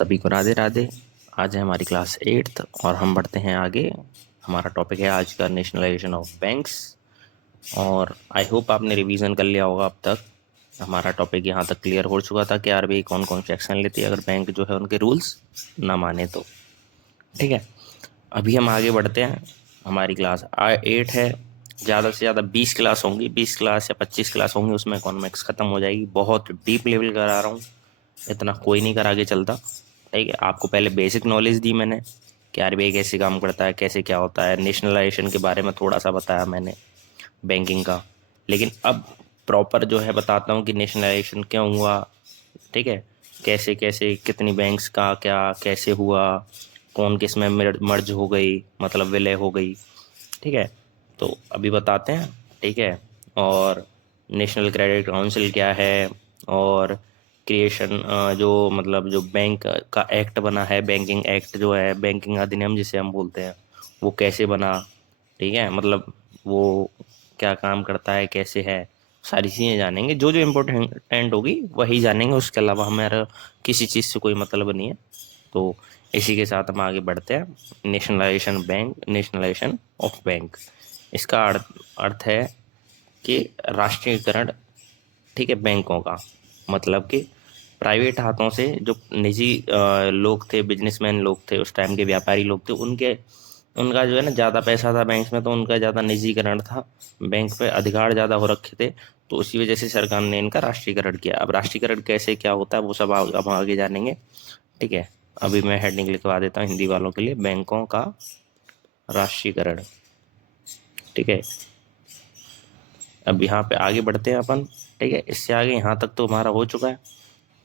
सभी को राधे राधे। आज है हमारी क्लास 8th और हम बढ़ते हैं आगे। हमारा टॉपिक है आज का नेशनलाइजेशन ऑफ बैंक्स। और आई होप आपने रिवीजन कर लिया होगा अब तक। हमारा टॉपिक यहाँ तक क्लियर हो चुका था कि आरबीआई कौन कौन से एक्शन लेती है अगर बैंक जो है उनके रूल्स ना माने तो। ठीक है, अभी हम आगे बढ़ते हैं। हमारी क्लास 8 है। ज़्यादा से ज़्यादा 20 क्लास होंगी, 20 क्लास या 25 क्लास होंगी, उसमें इकोनॉमिक्स ख़त्म हो जाएगी। बहुत डीप लेवल करा रहा हूँ, इतना कोई नहीं करा के चलता। ठीक है, आपको पहले बेसिक नॉलेज दी मैंने कि आरबीआई कैसे काम करता है, कैसे क्या होता है। नेशनलाइजेशन के बारे में थोड़ा सा बताया मैंने, बैंकिंग का। लेकिन अब प्रॉपर जो है बताता हूँ कि नेशनलाइजेशन क्यों हुआ। ठीक है, कैसे कैसे कितनी बैंक्स का क्या कैसे हुआ, कौन किस में मर्ज हो गई, मतलब विलय हो गई। ठीक है, तो अभी बताते हैं। ठीक है, और नेशनल क्रेडिट काउंसिल क्या है, और क्रिएशन जो मतलब जो बैंक का एक्ट बना है, बैंकिंग एक्ट जो है, बैंकिंग अधिनियम जिसे हम बोलते हैं, वो कैसे बना। ठीक है, मतलब वो क्या काम करता है, कैसे है, सारी चीज़ें जानेंगे। जो जो इम्पोर्टेंट होगी वही जानेंगे, उसके अलावा हमारा किसी चीज़ से कोई मतलब नहीं है। तो इसी के साथ हम आगे बढ़ते हैं। नेशनलाइजेशन ऑफ बैंक, इसका अर्थ है कि राष्ट्रीयकरण। ठीक है, बैंकों का मतलब कि प्राइवेट हाथों से जो निजी लोग थे, बिजनेसमैन लोग थे, उस टाइम के व्यापारी लोग थे, उनके उनका जो है ना ज़्यादा पैसा था बैंक में, तो उनका ज़्यादा निजीकरण था, बैंक पे अधिकार ज़्यादा हो रखे थे। तो उसी वजह से सरकार ने इनका राष्ट्रीयकरण किया। अब राष्ट्रीयकरण कैसे क्या होता है वो सब अब आगे जानेंगे। ठीक है, अभी मैं हेडिंग लिखवा देता हूँ हिंदी वालों के लिए, बैंकों का राष्ट्रीयकरण। ठीक है, अब यहाँ पे आगे बढ़ते हैं अपन। ठीक है, इससे आगे यहाँ तक तो हमारा हो चुका है।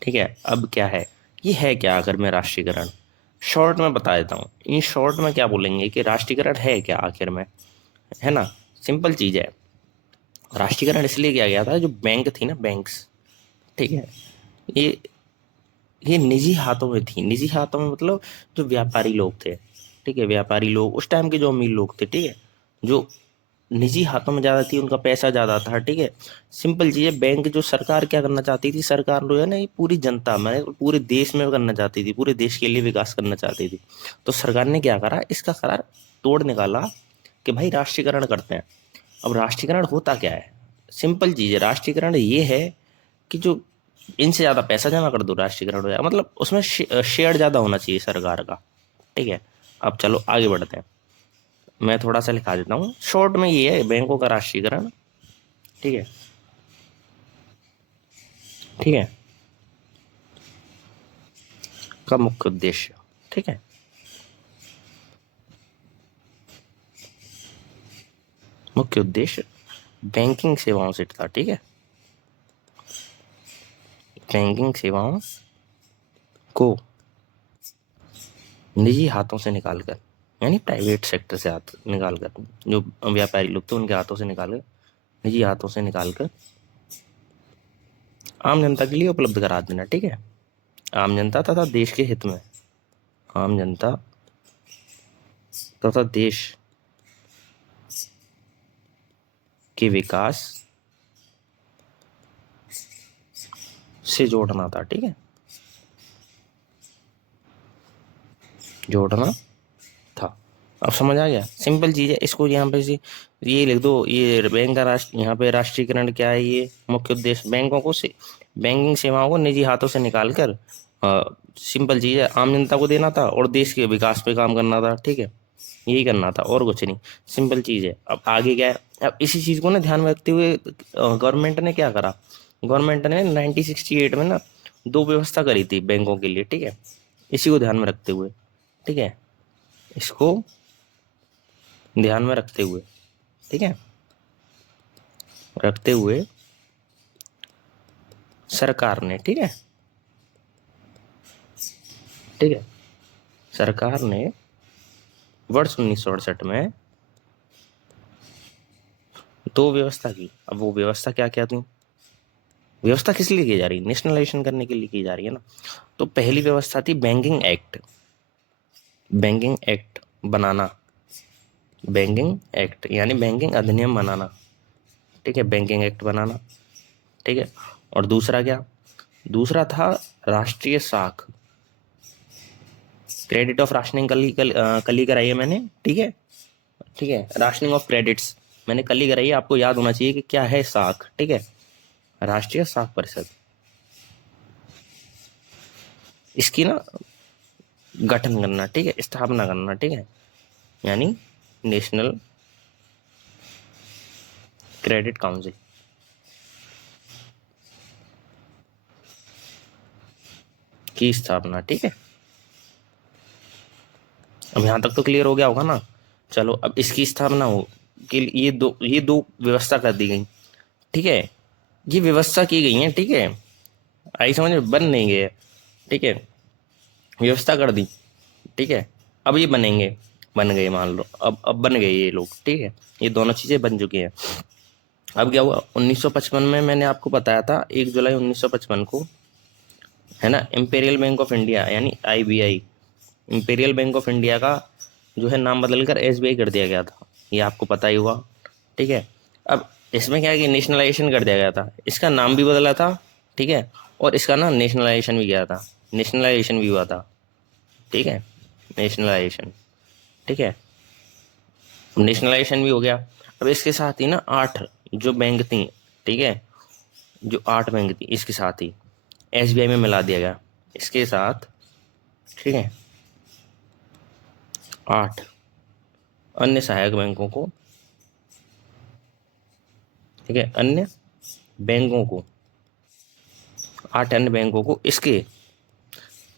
ठीक है, अब क्या है, ये है क्या आखिर में राष्ट्रीयकरण। शॉर्ट में बता देता हूँ। इन शॉर्ट में क्या बोलेंगे कि राष्ट्रीयकरण है क्या आखिर में, है ना। सिंपल चीज़ है। राष्ट्रीयकरण इसलिए किया गया था, जो बैंक थी ना, बैंक्स, ठीक है, ये ये निजी हाथों में थी। निजी हाथों में मतलब जो व्यापारी लोग थे। ठीक है, व्यापारी लोग, उस टाइम के जो अमीर लोग थे, ठीक है, जो निजी हाथों में ज़्यादा थी, उनका पैसा ज़्यादा था। ठीक है, सिंपल चीज़ है। बैंक जो सरकार क्या करना चाहती थी, सरकार जो है ना, ये पूरी जनता में, पूरे देश में करना चाहती थी, पूरे देश के लिए विकास करना चाहती थी। तो सरकार ने क्या करा, इसका करार तोड़ निकाला कि भाई राष्ट्रीयकरण करते हैं। अब राष्ट्रीयकरण होता क्या है, सिंपल चीज़ है। राष्ट्रीयकरण ये है कि जो इनसे ज़्यादा पैसा जमा कर दो, राष्ट्रीयकरण हो जाएगा। मतलब उसमें शेयर ज़्यादा होना चाहिए सरकार का। ठीक है, अब चलो आगे बढ़ते हैं। मैं थोड़ा सा लिखा देता हूँ, शॉर्ट में ये है बैंकों का राष्ट्रीयकरण। ठीक है, ठीक है, का मुख्य उद्देश्य। ठीक है, मुख्य उद्देश्य बैंकिंग सेवाओं से था। ठीक है, बैंकिंग सेवाओं को निजी हाथों से निकालकर, यानी प्राइवेट सेक्टर से हाथ निकालकर, जो व्यापारी लोग थे उनके हाथों से निकालकर, निजी हाथों से निकालकर आम जनता के लिए उपलब्ध करा देना। ठीक है, आम जनता तथा देश के हित में, आम जनता तथा देश के विकास से जोड़ना था। ठीक है, जोड़ना था। अब समझ आ गया, सिंपल चीज़ है। इसको यहाँ पे से ये लिख दो, ये बैंक का राष्ट्र, यहाँ पे राष्ट्रीयकरण क्या है, ये मुख्य उद्देश्य बैंकों को से बैंकिंग सेवाओं को निजी हाथों से निकालकर सिंपल चीज़ है, आम जनता को देना था और देश के विकास पे काम करना था। ठीक है, यही करना था और कुछ नहीं, सिंपल चीज़ है। अब आगे क्या है, अब इसी चीज़ को ना ध्यान में रखते हुए गवर्नमेंट ने क्या करा, गवर्नमेंट ने 1968 में ना दो व्यवस्था करी थी बैंकों के लिए। ठीक है, इसी को ध्यान में रखते हुए, ठीक है, इसको ध्यान में रखते हुए, ठीक है, रखते हुए सरकार ने, ठीक है, ठीक है, सरकार ने वर्ष 1968 में दो व्यवस्था की। अब वो व्यवस्था क्या क्या थी, व्यवस्था किस लिए की जा रही है, नेशनलाइजेशन करने के लिए की जा रही है ना। तो पहली व्यवस्था थी बैंकिंग एक्ट, बैंकिंग एक्ट बनाना, बैंकिंग एक्ट यानी बैंकिंग अधिनियम बनाना। ठीक है, बैंकिंग एक्ट बनाना। ठीक है, और दूसरा क्या, दूसरा था राष्ट्रीय साख, क्रेडिट ऑफ राशनिंग कल ही कराई है मैंने, ठीक है। ठीक है, राशनिंग ऑफ क्रेडिट्स मैंने कल ही कराई है। आपको याद होना चाहिए कि क्या है साख, ठीक है, राष्ट्रीय साख परिषद। इसकी ना गठन करना, ठीक है, स्थापना करना, ठीक है, यानी नेशनल क्रेडिट काउंसिल। की स्थापना, ठीक है। अब यहाँ तक तो क्लियर हो गया होगा ना। चलो, अब इसकी स्थापना हो कि ये दो व्यवस्था कर दी गई, ठीक है। ये व्यवस्था की गई है, ठीक है, आई समझ में, बन नहीं गए, ठीक है, व्यवस्था कर दी, ठीक है। अब ये बनेंगे, बन गए मान लो, अब बन गए ये लोग, ठीक है, ये दोनों चीजें बन चुकी हैं। अब क्या हुआ, 1955 में मैंने आपको बताया था 1 जुलाई 1955 को, है ना, इंपीरियल बैंक ऑफ इंडिया यानी IBI, imperial bank of India का जो है नाम बदलकर एसबीआई कर दिया गया था, ये आपको पता ही हुआ, ठीक है। अब इसमें क्या है कि नेशनलाइजेशन कर दिया गया था, इसका नाम भी बदला था, ठीक है, और इसका ना नेशनलाइजेशन भी किया था, नेशनलाइजेशन भी हुआ था, ठीक है, नेशनलाइजेशन, ठीक है, नेशनलाइजेशन भी हो गया। अब इसके साथ ही ना 8 जो बैंक थी, ठीक है, जो 8 बैंक थी इसके साथ ही एसबीआई में मिला दिया गया इसके साथ, ठीक है। 8 अन्य सहायक बैंकों को, ठीक है, अन्य बैंकों को, 8 अन्य बैंकों को इसके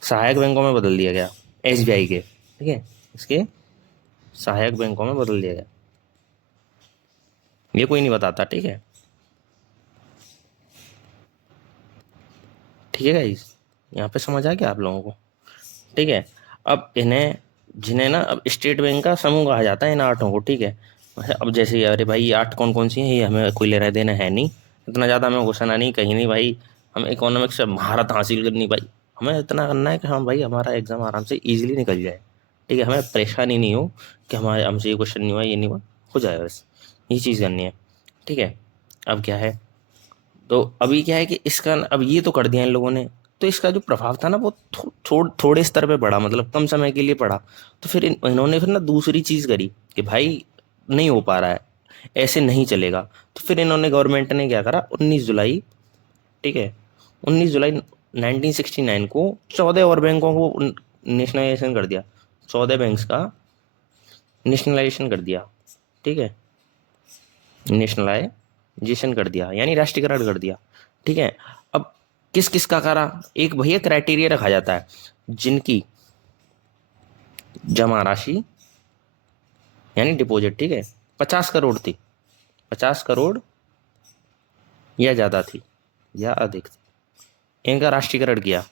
सहायक बैंकों में बदल दिया गया, एसबीआई के, ठीक है, इसके सहायक बैंकों में बदल दिया गया। ये कोई नहीं बताता, ठीक है, ठीक है गाइस, यहाँ पे समझ आ गया आप लोगों को, ठीक है। अब इन्हें, जिन्हें ना अब स्टेट बैंक का समूह कहा जाता है इन 8 को, ठीक है। अब जैसे अरे भाई ये 8 कौन कौन सी हैं, ये हमें कोई लेना देना है नहीं, इतना ज़्यादा हमें घुसना नहीं कहीं नहीं भाई, हमें इकोनॉमिक्स से महारत हासिल करनी भाई, हमें इतना करना है कि हम भाई हमारा एग्जाम आराम से ईजिली निकल जाए, ठीक है, हमें परेशानी नहीं हो कि हमारे हमसे ये क्वेश्चन नहीं हुआ, ये नहीं हुआ, हो जाए बस, ये चीज़ करनी है, ठीक है। अब क्या है, तो अभी क्या है कि इसका अब ये तो कर दिया इन लोगों ने, तो इसका जो प्रभाव था ना वो थोड़े स्तर पे पड़ा, मतलब कम समय के लिए पड़ा। तो फिर इन्होंने फिर ना दूसरी चीज करी कि भाई नहीं हो पा रहा है, ऐसे नहीं चलेगा, तो फिर इन्होंने, गवर्नमेंट ने क्या करा, 19 जुलाई, ठीक है, 19 जुलाई 1969 को 14 और बैंकों को नेशनलाइजेशन कर दिया, 14 बैंक्स का नेशनलाइजेशन कर दिया, ठीक है, नेशनलाइजेशन कर दिया यानी राष्ट्रीयकरण कर दिया, ठीक है। अब किस किस का करा, एक भैया क्राइटेरिया रखा जाता है, जिनकी जमा राशि यानी डिपॉजिट, ठीक है, 50 करोड़ थी, 50 करोड़ या ज्यादा थी या अधिक थी, इनका राष्ट्रीयकरण किया,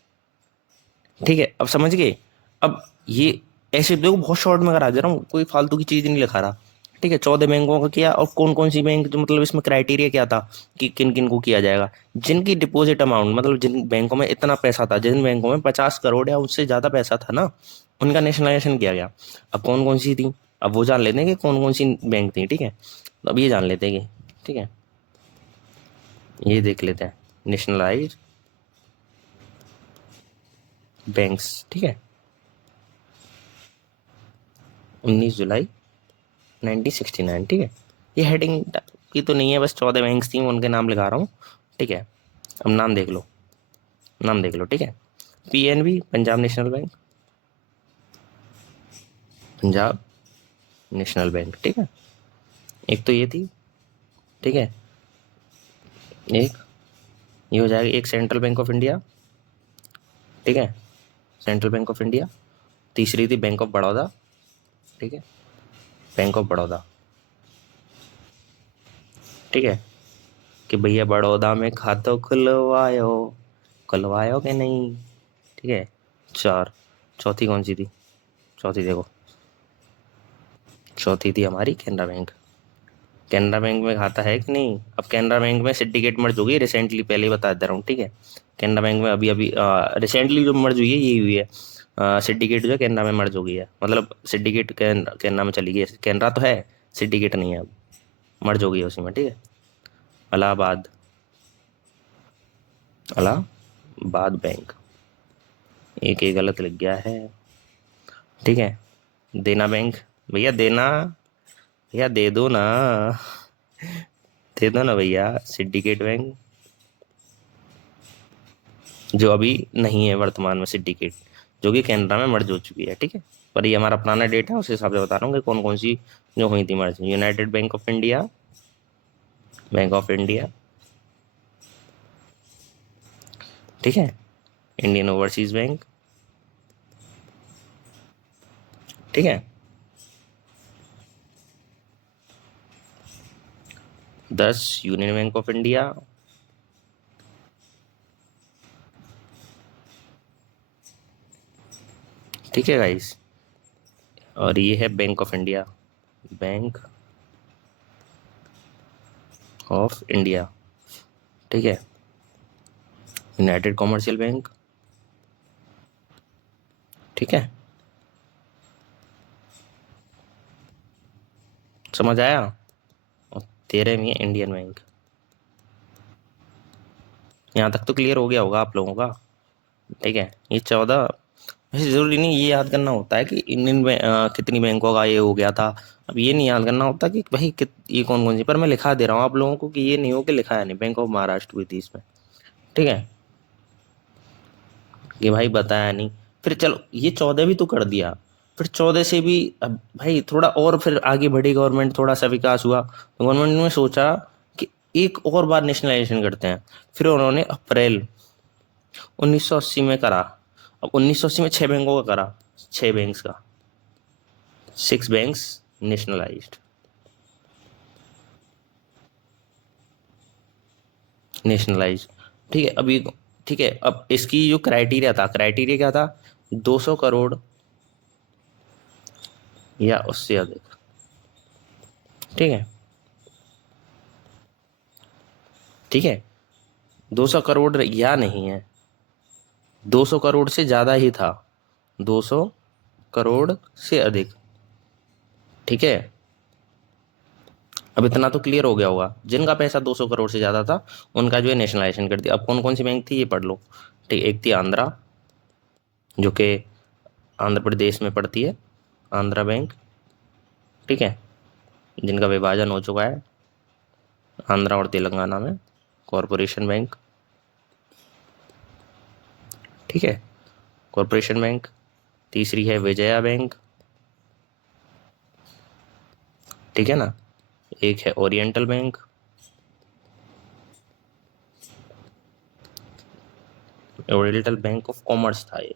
ठीक है। अब समझ गए। अब ये ऐसे देखो बहुत शॉर्ट में करा दे रहा हूँ, कोई फालतू की चीज नहीं लिखा रहा, ठीक है। 14 बैंकों का किया, और कौन कौन सी बैंक, जो मतलब इसमें क्राइटेरिया क्या था कि किन किन को किया जाएगा, जिनकी डिपॉजिट अमाउंट, मतलब जिन बैंकों में इतना पैसा था, जिन बैंकों में 50 करोड़ या उससे ज्यादा पैसा था ना, उनका नेशनलाइजेशन किया गया। अब कौन कौन सी थी, अब वो जान लेते हैं कि कौन कौन सी बैंक थी, ठीक है, तो अब ये जान लेते हैं कि, ठीक है, ये देख लेते हैं, नेशनलाइज बैंक्स, ठीक है, 19 जुलाई 1969, ठीक है। ये हेडिंग की तो नहीं है, बस 14 बैंक्स थी उनके नाम लिखा रहा हूँ, ठीक है। अब नाम देख लो, नाम देख लो, ठीक है, PNB Punjab national bank, Punjab national bank, ठीक है, एक तो ये थी, ठीक है, एक ये हो जाएगा, एक सेंट्रल बैंक ऑफ इंडिया, ठीक है, सेंट्रल बैंक ऑफ इंडिया। तीसरी थी बैंक ऑफ बड़ौदा, ठीक है, बैंक ऑफ बड़ौदा, ठीक है, कि भैया बड़ौदा में खाता खुलवायो, खुलवायो कि नहीं, ठीक है। चार, चौथी कौन सी थी, चौथी देखो, चौथी थी हमारी कैनरा बैंक, कैनरा बैंक में खाता है कि नहीं। अब कैनरा बैंक में सिंडिकेट मर्ज हो गई रिसेंटली, पहले ही बता दे रहा हूँ, ठीक है। कैनरा बैंक में अभी अभी रिसेंटली जो मर्ज हुई है यही हुई है, सिंडिकेट जो है कैनरा में मर्ज हो गई है, मतलब सिंडिकेट कैनरा में चली गई है, कैनरा तो है, सिंडिकेट नहीं है, अब मर्ज हो गई है उसी में, ठीक है। इलाहाबाद, इलाहाबाद बैंक, एक गलत लग गया है, ठीक है। देना बैंक, भैया देना, भैया दे दो ना, दे दो ना भैया। सिंडिकेट बैंक, जो अभी नहीं है वर्तमान में सिंडिकेट, जो कि कैनरा में मर्ज हो चुकी है, ठीक है। पर ये हमारा पुराना डेटा है, उस हिसाब से बता रहा हूँ कि कौन कौन सी जो हुई थी merge. United Bank of India, Bank of India, ठीक है। इंडियन ओवरसीज बैंक, ठीक है। 10 यूनियन बैंक ऑफ इंडिया, ठीक है गाइस। और ये है bank of India, Bank of India, ठीक है। यूनाइटेड कॉमर्शियल बैंक, ठीक है। समझ आया। और 13 में इंडियन बैंक। यहाँ तक तो क्लियर हो गया होगा आप लोगों का, ठीक है। ये 14, वैसे जरूरी नहीं ये याद करना होता है कि कितनी बैंकों का ये हो गया था। अब ये नहीं याद करना होता कि भाई ये कौन कौन सी, पर मैं लिखा दे रहा हूँ आप लोगों को कि ये नहीं हो कि लिखा है नहीं, बैंक ऑफ महाराष्ट्र हुई थी इसमें, ठीक है। कि भाई बताया नहीं। फिर चलो ये 14 भी तो कर दिया, फिर 14 से भी अब भाई थोड़ा और फिर आगे बढ़ी गवर्नमेंट, थोड़ा सा विकास हुआ तो गवर्नमेंट ने सोचा कि एक और बार नेशनलाइजेशन करते हैं। फिर उन्होंने अप्रैल 1980 में करा। अब 1980 में 6 बैंकों का करा, 6 बैंक्स का, 6 बैंक्स नेशनलाइज्ड, नेशनलाइज, ठीक है। अभी ठीक है, अब इसकी जो क्राइटेरिया था, क्राइटेरिया क्या था, 200 करोड़ या उससे अधिक, ठीक है, ठीक है। 200 करोड़ या नहीं है, 200 करोड़ से ज़्यादा ही था, 200 करोड़ से अधिक, ठीक है। अब इतना तो क्लियर हो गया होगा, जिनका पैसा 200 करोड़ से ज़्यादा था उनका जो है नेशनलाइजेशन कर दिया। अब कौन कौन सी बैंक थी ये पढ़ लो, ठीक। एक थी आंध्रा, जो कि आंध्र प्रदेश में पड़ती है, आंध्रा बैंक, ठीक है, जिनका विभाजन हो चुका है आंध्रा और तेलंगाना में, कॉरपोरेशन बैंक, ठीक है, कॉरपोरेशन बैंक। तीसरी है विजया बैंक, ठीक है ना। एक है Oriental bank, Oriental bank of commerce था ये।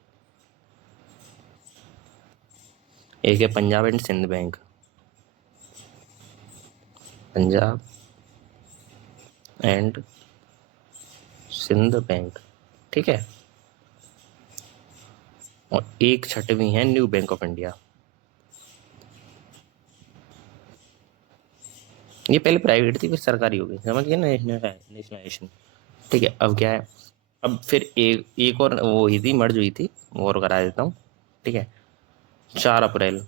एक है Punjab and Sindh bank, Punjab and Sindh bank, ठीक है। और एक छठवीं है न्यू बैंक ऑफ इंडिया। ये पहले प्राइवेट थी फिर सरकारी हो गई, समझ गए ना, नेशनलाइजेशन, ठीक है। अब क्या है, अब फिर एक और वो हुई थी, मर्ज हुई थी, वो और करा देता हूँ, ठीक है। 4 अप्रैल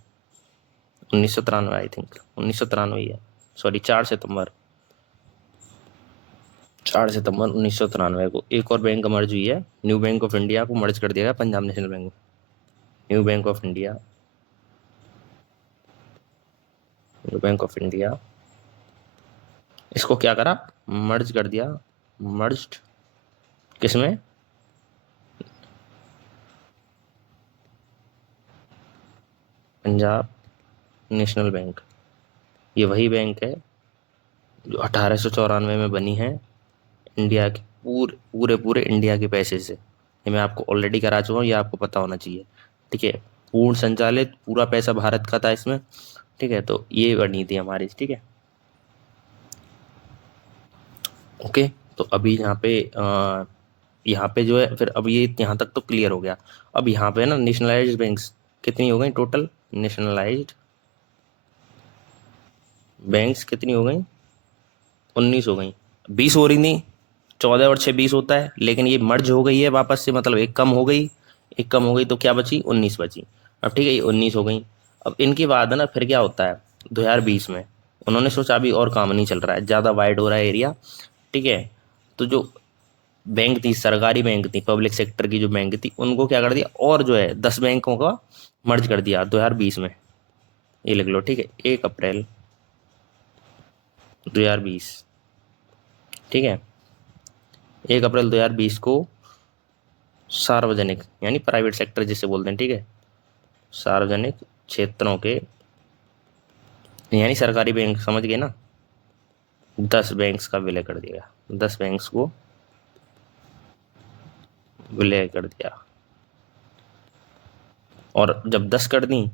1993, आई थिंक 1993 ही है, सॉरी 4 सितंबर को एक और बैंक मर्ज हुई है, न्यू बैंक ऑफ इंडिया को मर्ज कर दिया गया पंजाब नेशनल बैंक में। New bank of India, new bank of India, इसको क्या करा, मर्ज कर दिया, मर्ज्ड किसमें, पंजाब नेशनल बैंक। ये वही बैंक है जो 1894 में बनी है, इंडिया के पूरे पूरे पूरे इंडिया के पैसे से। ये मैं आपको ऑलरेडी करा चुका हूँ, ये आपको पता होना चाहिए, ठीक है। पूर्ण संचालित, पूरा पैसा भारत का था इसमें, ठीक है। तो ये बनी थी हमारी, ठीक है, ओके। तो अभी यहाँ पे जो है फिर, अब ये यहाँ तक तो क्लियर हो गया। अब यहाँ पे ना नेशनलाइज्ड बैंक्स कितनी हो गई टोटल, नेशनलाइज्ड बैंक्स कितनी हो गई, 19 हो गई। 20 हो रही थी, 14 और 6 20 होता है, लेकिन ये मर्ज हो गई है वापस से, मतलब एक कम हो गई, एक कम हो गई तो क्या बची, 19 बची। अब ठीक है, ये 19 हो गई। अब इनके बाद है ना फिर क्या होता है, 2020 में उन्होंने सोचा अभी और काम नहीं चल रहा है, ज़्यादा वाइड हो रहा है एरिया, ठीक है। तो जो बैंक थी, सरकारी बैंक थी, पब्लिक सेक्टर की जो बैंक थी, उनको क्या कर दिया, और जो है 10 बैंकों का मर्ज कर दिया 2020 में। ये लिख लो, ठीक है, 1 अप्रैल 2020, ठीक है, 1 अप्रैल 2020 को सार्वजनिक यानी प्राइवेट सेक्टर जिसे बोलते हैं, ठीक है, सार्वजनिक क्षेत्रों के यानी सरकारी बैंक, समझ गए ना, 10 बैंक्स का विलय कर दिया, 10 बैंक्स को विलय कर दिया। और जब 10 कर दी,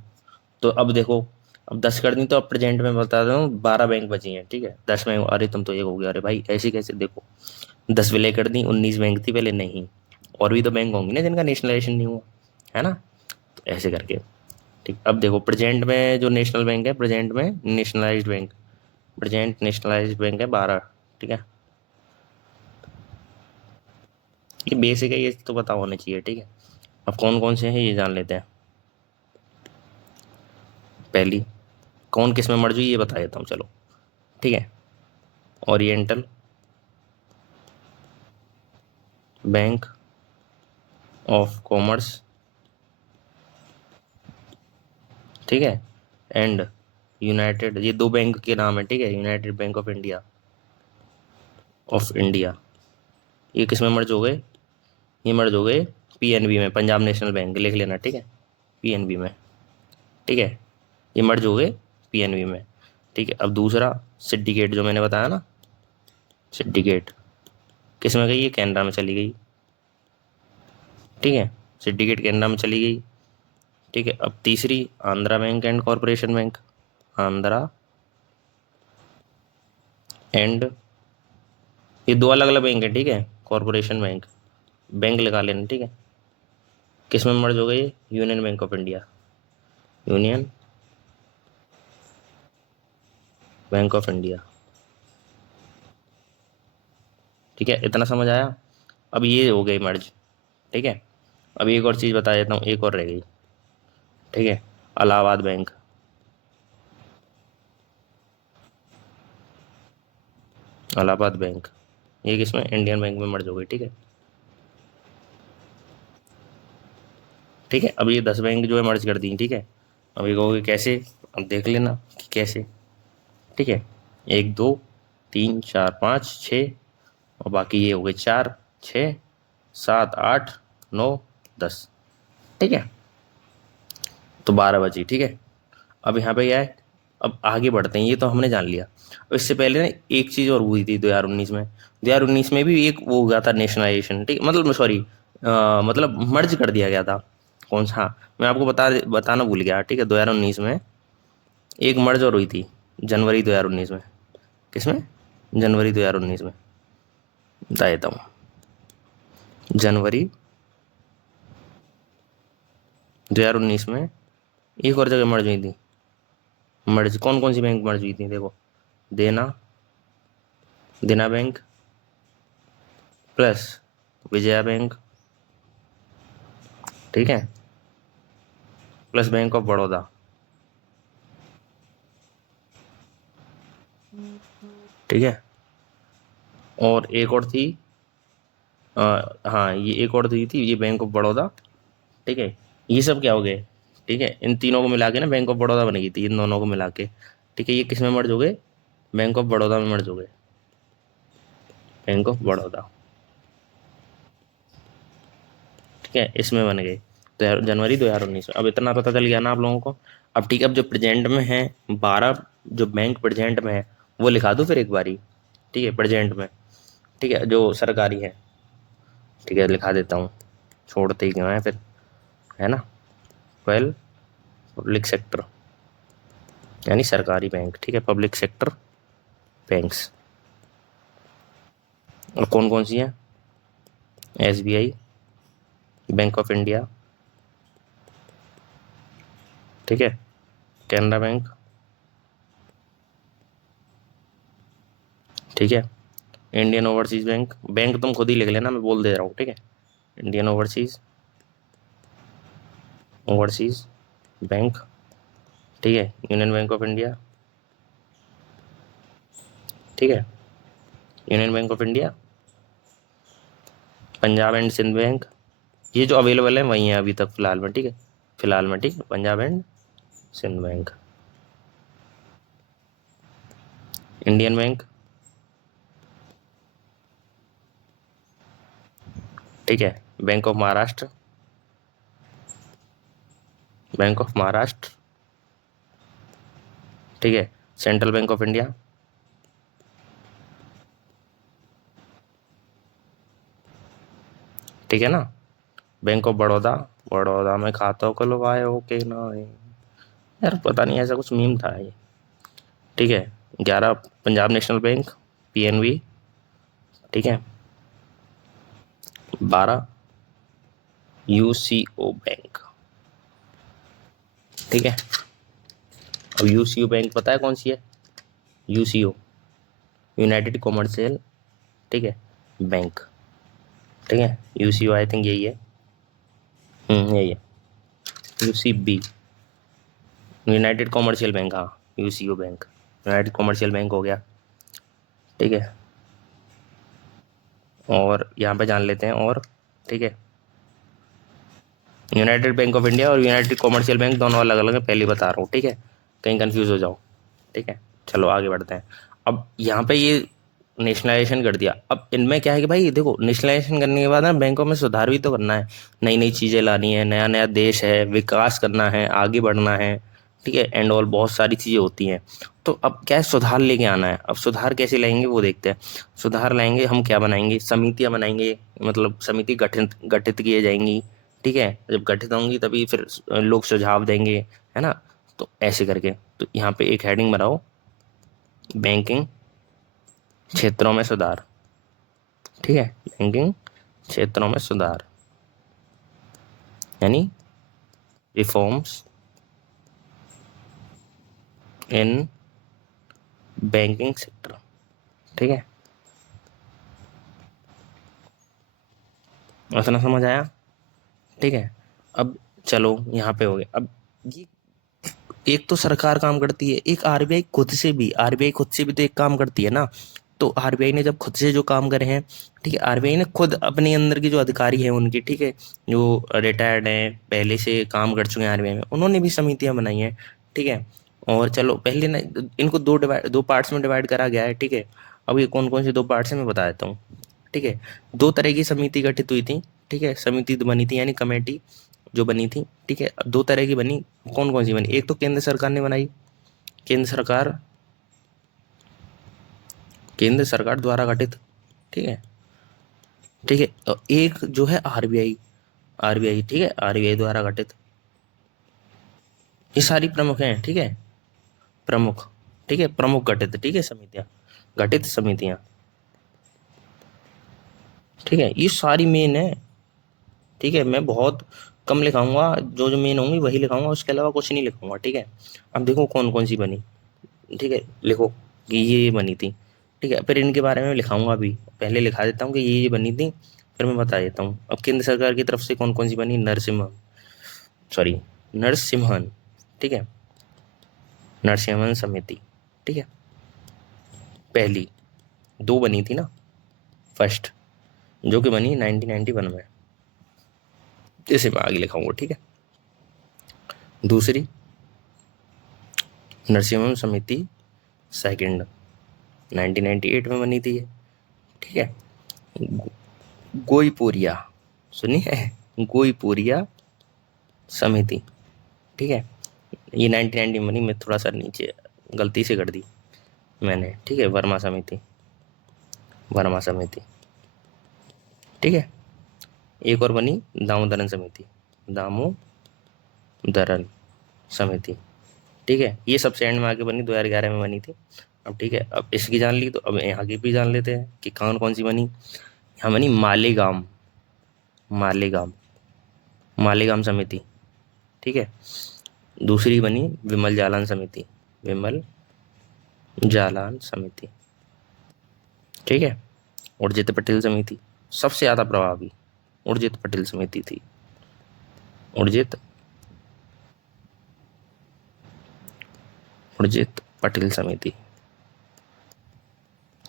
तो अब देखो, अब 10 कर दी तो अब प्रेजेंट में बता रहा हूँ 12 बैंक बची हैं, ठीक है, 10 में, अरे तुम तो एक हो गया, अरे भाई ऐसे कैसे, देखो 10 विलय कर दी, 19 बैंक थी पहले, नहीं, और भी तो बैंक होंगी ना जिनका नेशनलाइजेशन नहीं हुआ, है ना, तो ऐसे करके, ठीक। अब देखो प्रेजेंट में जो नेशनल बैंक है, प्रेजेंट में nationalised bank, present nationalised bank है 12, ठीक है, ये बेसिक है, ये तो पता होना चाहिए, ठीक है। अब कौन कौन से हैं ये जान लेते हैं। पहली, कौन किस में मर्ज हुई ये बता देता हूँ, चलो, ठीक है, ओरिएंटल बैंक ऑफ कॉमर्स, ठीक है, एंड यूनाइटेड, ये 2 बैंक के नाम है, ठीक है, United Bank of India, of India, ये किस में मर्ज हो गए, ये मर्ज हो गए पीएनबी में, पंजाब नेशनल बैंक, लिख लेना, ठीक है, पीएनबी में, ठीक है, ये मर्ज हो गए पीएनबी में, ठीक है। अब दूसरा, सिंडिकेट जो मैंने बताया ना, सिंडिकेट किस में गई, ये कैनरा में चली गई, ठीक है, सिंडिकेट कैनरा में चली गई, ठीक है। अब तीसरी, Andhra bank and corporation bank, Andhra and, ये 2 अलग अलग बैंक है, ठीक है, कॉरपोरेशन बैंक, बैंक लगा लेना, ठीक है, किस में मर्ज हो गई, union bank of India, union bank of India, ठीक है, इतना समझ आया। अब ये हो गई मर्ज, ठीक है। अब एक और चीज़ बता देता हूँ, एक और रह गई, ठीक है, इलाहाबाद बैंक, इलाहाबाद बैंक, ये किसमें, इंडियन बैंक में मर्ज हो गई, ठीक है, ठीक है। अब ये 10 बैंक जो है मर्ज कर दी, ठीक है। अब ये कहोगे कैसे, अब देख लेना कि कैसे, ठीक है, 1 2 3 4 5 6, और बाकी ये हो गए 4 6 7 8 9 10, ठीक है, तो 12 बची, ठीक है। अब यहाँ पे क्या है, अब आगे बढ़ते हैं, ये तो हमने जान लिया। अब इससे पहले ना एक चीज़ और हुई थी 2019 में, 2019 में भी एक वो हुआ था नेशनलाइजेशन, ठीक, मतलब सॉरी, मतलब मर्ज कर दिया गया था, कौन सा, हाँ, मैं आपको बताना भूल गया, ठीक है, 2019 में एक मर्ज और हुई थी, जनवरी 2019 में, किसमें, जनवरी 2019 में, बता देता हूँ, जनवरी 2019 में एक और जगह मर्ज हुई थी, मर्ज कौन कौन सी बैंक मर्ज हुई थी, देखो, देना, देना बैंक प्लस विजया बैंक, ठीक है, प्लस बैंक ऑफ बड़ौदा, ठीक है, और एक और थी, हाँ, ये एक और दी थी, ये बैंक ऑफ बड़ौदा, ठीक है। ये सब क्या हो गए, ठीक है, इन तीनों को मिला के ना बैंक ऑफ बड़ौदा बनेगी थी, इन दोनों को मिला के, ठीक है, ये किस में मर्ज हो गए, बैंक ऑफ बड़ौदा में मर्ज हो गए, बैंक ऑफ बड़ौदा, ठीक है, इसमें बन गए, तो जनवरी 2019 में। अब इतना पता चल गया ना आप लोगों को। अब ठीक है, अब जो प्रेजेंट में है 12 जो बैंक प्रेजेंट में है, वो लिखा दूँ फिर एक बारी, ठीक है, प्रेजेंट में, ठीक है, जो सरकारी है, ठीक है, लिखा देता हूँ, छोड़ते ही क्यों है फिर, है ना, 12 पब्लिक सेक्टर यानी सरकारी बैंक, ठीक है, पब्लिक सेक्टर बैंक्स, और कौन कौन सी हैं, एसबीआई, बैंक ऑफ इंडिया, ठीक है, कैनरा बैंक, ठीक है, इंडियन ओवरसीज बैंक, बैंक तुम खुद ही लिख लेना, मैं बोल दे रहा हूँ, ठीक है, इंडियन ओवरसीज, ओवरसीज बैंक, ठीक है, यूनियन बैंक ऑफ इंडिया, ठीक है, union bank of India, Punjab and Sindh bank, ये जो अवेलेबल है वही है अभी तक फिलहाल में, ठीक है, फिलहाल में, ठीक है, Punjab and Sindh bank. Indian bank, ठीक है, bank of Maharashtra, bank of Maharashtra, ठीक है, सेंट्रल बैंक ऑफ इंडिया, ठीक है ना, बैंक ऑफ बड़ौदा, बड़ौदा में खाता खुलवाए हो के ना, यार पता नहीं ऐसा कुछ मीम था ये, ठीक है। 11 पंजाब नेशनल बैंक, पीएनबी, ठीक है। 12 यूसीओ बैंक, ठीक है। अब यूसीओ बैंक पता है कौन सी है? यूसीओ, यूनाइटेड कॉमर्शियल, ठीक है, बैंक, ठीक है। यूसीओ आई थिंक यही है, यही है। यूसीबी, यूनाइटेड कॉमर्शियल बैंक, हाँ, UCO bank, United commercial bank हो गया, ठीक है। और यहाँ पे जान लेते हैं और, ठीक है, यूनाइटेड बैंक ऑफ इंडिया और यूनाइटेड कॉमर्शियल बैंक दोनों अलग अलग है, पहले बता रहा हूँ, ठीक है, कहीं कंफ्यूज हो जाओ, ठीक है। चलो आगे बढ़ते हैं। अब यहाँ पे ये नेशनलाइजेशन कर दिया, अब इनमें क्या है कि भाई देखो, नेशनलाइजेशन करने के बाद ना बैंकों में सुधार भी तो करना है, नई नई चीज़ें लानी है, नया नया देश है, विकास करना है, आगे बढ़ना है, ठीक है, एंड ऑल बहुत सारी चीज़ें होती हैं। तो अब क्या है, सुधार लेके आना है। अब सुधार कैसे लाएंगे वो देखते हैं। सुधार लाएंगे हम, क्या बनाएंगे, समितियाँ बनाएंगे, मतलब समिति गठित गठित किए जाएंगी, ठीक है। जब गठित होंगी तभी फिर लोग सुझाव देंगे, है ना। तो ऐसे करके, तो यहाँ पे एक हेडिंग बनाओ, बैंकिंग क्षेत्रों में सुधार, ठीक है, बैंकिंग क्षेत्रों में सुधार, यानी रिफॉर्म्स इन बैंकिंग सेक्टर, ठीक है। उतना समझ आया, ठीक है। अब चलो यहाँ पे हो गया। अब ये, एक तो सरकार काम करती है, एक आरबीआई खुद से भी, आरबीआई खुद से भी तो एक काम करती है ना। तो आरबीआई ने जब खुद से जो काम करे हैं, ठीक है, आरबीआई ने खुद अपने अंदर के जो अधिकारी हैं उनकी, ठीक है, जो रिटायर्ड हैं, पहले से काम कर चुके हैं आरबीआई में, उन्होंने भी समितियां बनाई हैं, ठीक है। और चलो पहले ना, इनको दो पार्ट्स में डिवाइड करा गया है, ठीक है। अब ये कौन कौन से दो पार्ट्स हैं मैं बता देता हूँ, ठीक है। दो तरह की समिति गठित हुई थी, ठीक है, समिति बनी थी यानी कमेटी जो बनी थी, ठीक है। अब दो तरह की बनी, कौन कौन सी बनी, एक तो केंद्र सरकार ने बनाई, केंद्र सरकार, केंद्र सरकार द्वारा गठित, ठीक है, ठीक है। और एक जो है आरबीआई, आरबीआई, ठीक है, आरबीआई द्वारा गठित। ये सारी प्रमुख हैं, ठीक है, प्रमुख, ठीक है, प्रमुख गठित, ठीक है, समितियां, गठित समितियां, ठीक है, ये सारी मेन है, ठीक है। मैं बहुत कम लिखाऊंगा, जो जो मेन होंगी वही लिखाऊंगा, उसके अलावा कुछ नहीं लिखाऊंगा, ठीक है। अब देखो कौन कौन सी बनी, ठीक है, लिखो कि ये बनी थी, ठीक है। फिर इनके बारे में लिखाऊंगा भी, पहले लिखा देता हूँ कि ये बनी थी, फिर मैं बता देता हूँ। अब केंद्र सरकार की तरफ से कौन कौन सी बनी, नरसिम्हा, सॉरी, नरसिम्हन, ठीक है, नरसिम्हन समिति, ठीक है। पहली, दो बनी थी ना, फर्स्ट जो कि बनी 1991 में, इसे मैं आगे लिखाऊंगा, ठीक है। दूसरी, नरसिम्हन समिति सेकंड, 1998 में बनी थी ये, ठीक है। गोईपुरिया, सुनी है, गोईपुरिया समिति, ठीक है, ये 1990 बनी, मैं थोड़ा सा नीचे गलती से कर दी मैंने, ठीक है। वर्मा समिति, वर्मा समिति, ठीक है। एक और बनी दामोदरन समिति, दामोदरन समिति, ठीक है। ये सबसे एंड में आके बनी, 2011 में बनी थी। अब ठीक है, अब इसकी जान ली तो अब यहाँ की भी जान लेते हैं कि कौन कौन सी बनी। यहाँ बनी मालेगाम, मालेगाम, मालेगाम समिति, ठीक है। दूसरी बनी विमल जालान समिति, विमल जालान समिति, ठीक है। उर्जित पटेल समिति, सबसे ज़्यादा प्रभावी उर्जित पटेल समिति थी, उर्जित, उर्जित पटेल समिति,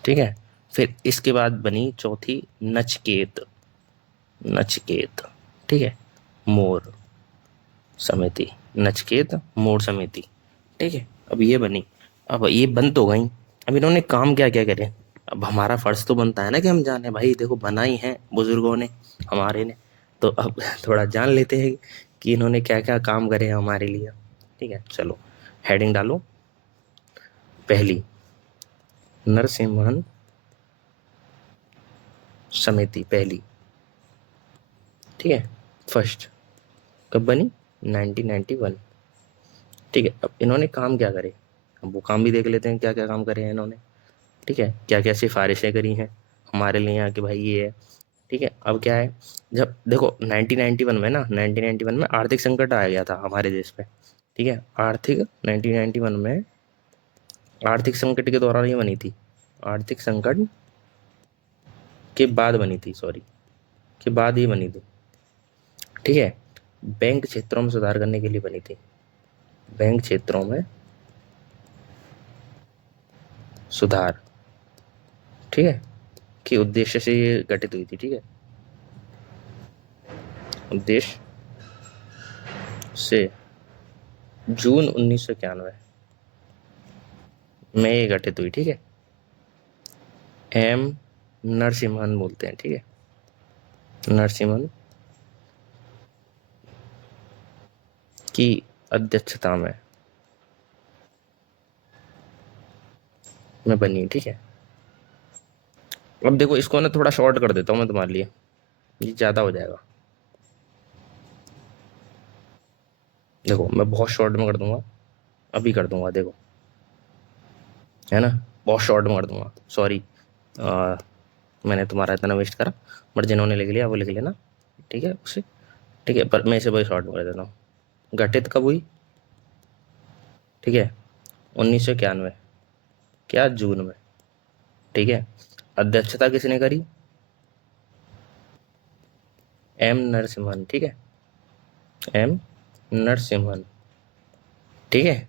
ठीक है। फिर इसके बाद बनी चौथी, नचकेत, नचिकेत, ठीक है। मोर समिति, नचिकेत मोर समिति, ठीक है। अब ये बनी, अब ये बन तो गई, अब इन्होंने काम क्या क्या करे। अब हमारा फर्ज तो बनता है ना कि हम जाने, भाई देखो बनाई है बुजुर्गों ने हमारे ने, तो अब थोड़ा जान लेते हैं कि इन्होंने क्या क्या काम करे हैं हमारे लिए, ठीक है। चलो हेडिंग डालो। पहली, नरसिम्हन समिति, पहली, ठीक है। फर्स्ट, कब बनी, 1991, ठीक है। अब इन्होंने काम क्या करे, अब वो काम भी देख लेते हैं क्या क्या काम करे हैं इन्होंने, ठीक है। क्या क्या सिफारिशें करी हैं हमारे लिए यहाँ कि भाई ये है, ठीक है। अब क्या है, जब देखो 1991 में ना, 1991 में आर्थिक संकट आ गया था हमारे देश पे, ठीक है। आर्थिक 1991 में आर्थिक संकट के दौरान ये बनी थी, आर्थिक संकट के बाद बनी थी, सॉरी, के बाद ये बनी थी, ठीक है। बैंक क्षेत्रों में सुधार करने के लिए बनी थी, बैंक क्षेत्रों में सुधार, ठीक है, के उद्देश्य से ये गठित हुई थी, ठीक है। उद्देश्य से जून 1991 में ये गठित हुई, ठीक है। एम नरसिम्हन बोलते हैं, ठीक है। नरसिम्हन की अध्यक्षता में बनी, ठीक है। अब देखो इसको ना थोड़ा शॉर्ट कर देता हूँ मैं तुम्हारे लिए, ये ज़्यादा हो जाएगा। देखो मैं बहुत शॉर्ट में कर दूंगा, अभी कर दूंगा, देखो, है ना, बहुत शॉर्ट में कर दूंगा, सॉरी, मैंने तुम्हारा इतना वेस्ट करा, बट जिन्होंने लिख लिया वो लिख लेना, ठीक है उसे, ठीक है। पर मैं इसे बहुत शॉर्ट में कर देता हूँ। गठित कब हुई, ठीक है, 1991, क्या, जून में, ठीक है। अध्यक्षता किसने करी, एम नरसिम्हन, ठीक है, एम नरसिम्हन, ठीक है।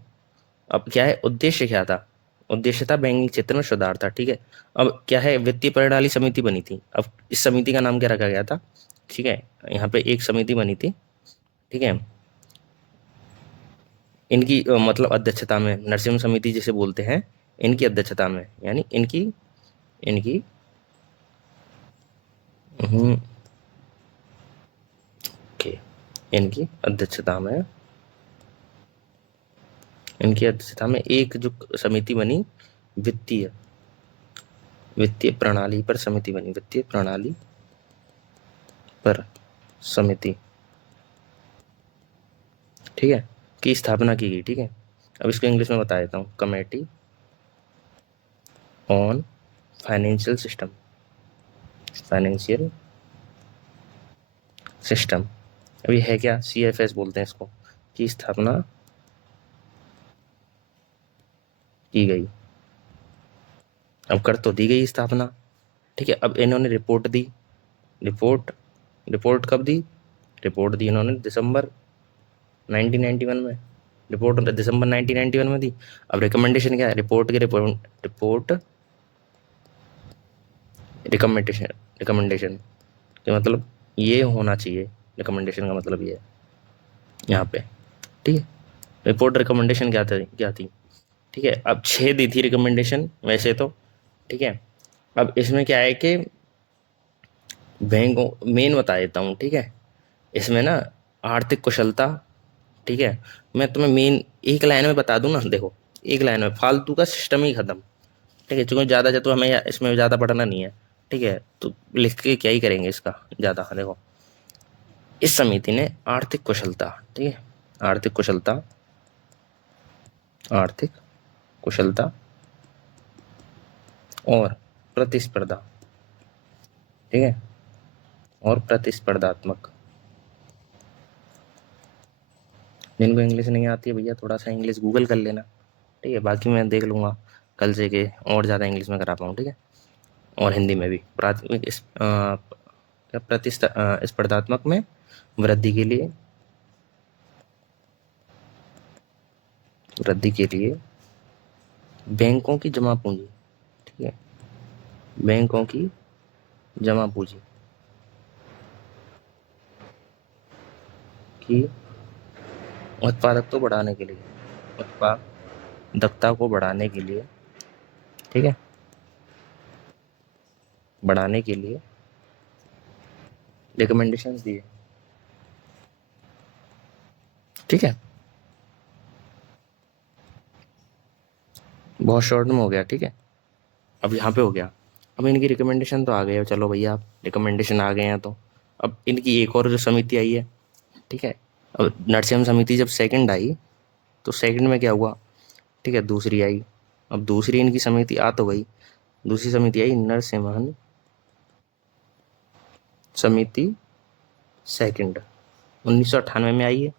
अब क्या है, उद्देश्य क्या था, उद्देश्य था बैंकिंग क्षेत्र में सुधार था, ठीक है। अब क्या है, वित्तीय प्रणाली समिति बनी थी, अब इस समिति का नाम क्या रखा गया था, ठीक है। यहाँ पे एक समिति बनी थी, ठीक है। इनकी मतलब अध्यक्षता में, नरसिम्हा समिति जिसे बोलते हैं, इनकी अध्यक्षता में, यानी इनकी इनकी हम्म, के इनकी अध्यक्षता में, इनकी अध्यक्षता में एक जो समिति बनी, वित्तीय वित्तीय प्रणाली पर समिति बनी, वित्तीय प्रणाली पर समिति, ठीक है, की स्थापना की गई, ठीक है। अब इसको इंग्लिश में बता देता हूँ, committee on financial system, financial system, अभी है क्या, CFS बोलते हैं इसको, की स्थापना की गई। अब कर तो दी गई स्थापना, ठीक है। अब इन्होंने रिपोर्ट दी, रिपोर्ट रिपोर्ट कब दी, रिपोर्ट दी इन्होंने दिसंबर 1991 में, रिपोर्ट दिसंबर 1991 में दी। अब रिकमेंडेशन क्या है, रिपोर्ट के रिपोर्ट रिकमेंडेशन, रिकमेंडेशन के मतलब ये होना चाहिए, रिकमेंडेशन का मतलब ये है यहाँ पे, ठीक है। रिपोर्ट रिकमेंडेशन क्या थी, ठीक है। अब 6 दी थी रिकमेंडेशन वैसे तो, ठीक है। अब इसमें क्या है कि बैंक मेन बता देता हूँ, ठीक है। इसमें ना आर्थिक कुशलता, ठीक है। मैं तुम्हें मेन एक लाइन में बता दूं ना, देखो एक लाइन में फालतू का सिस्टम ही खत्म, ठीक है। क्योंकि ज़्यादा तो हमें इसमें ज़्यादा पढ़ना नहीं है, ठीक है। तो लिख के क्या ही करेंगे इसका ज़्यादा, देखो इस समिति ने आर्थिक कुशलता, ठीक है, आर्थिक कुशलता, आर्थिक कुशलता और प्रतिस्पर्धा, ठीक है, और प्रतिस्पर्धात्मक, जिनको इंग्लिश नहीं आती है भैया थोड़ा सा इंग्लिश गूगल कर लेना, ठीक है। बाकी मैं देख लूँगा कल से कि और ज़्यादा इंग्लिश में करा पाऊँ, ठीक है, और हिंदी में भी। प्राथमिक स्पर्धात्मक में वृद्धि के लिए, वृद्धि के लिए बैंकों की जमा पूंजी, ठीक है, बैंकों की जमा पूंजी, की उत्पादकता को बढ़ाने के लिए, उत्पादकता को बढ़ाने के लिए, ठीक है, बढ़ाने के लिए रिकमेंडेशंस दिए, ठीक है। बहुत शॉर्ट में हो गया, ठीक है। अब यहाँ पे हो गया। अब इनकी रिकमेंडेशन तो आ गए, चलो भैया आप रिकमेंडेशन आ गए हैं तो अब इनकी एक और जो समिति आई है, ठीक है। अब नरसिम्हा समिति जब सेकंड आई तो सेकंड में क्या हुआ, ठीक है, दूसरी आई। अब दूसरी इनकी समिति आ तो गई, दूसरी समिति आई नरसिम्हन समिति सेकंड, 1998 में आई है,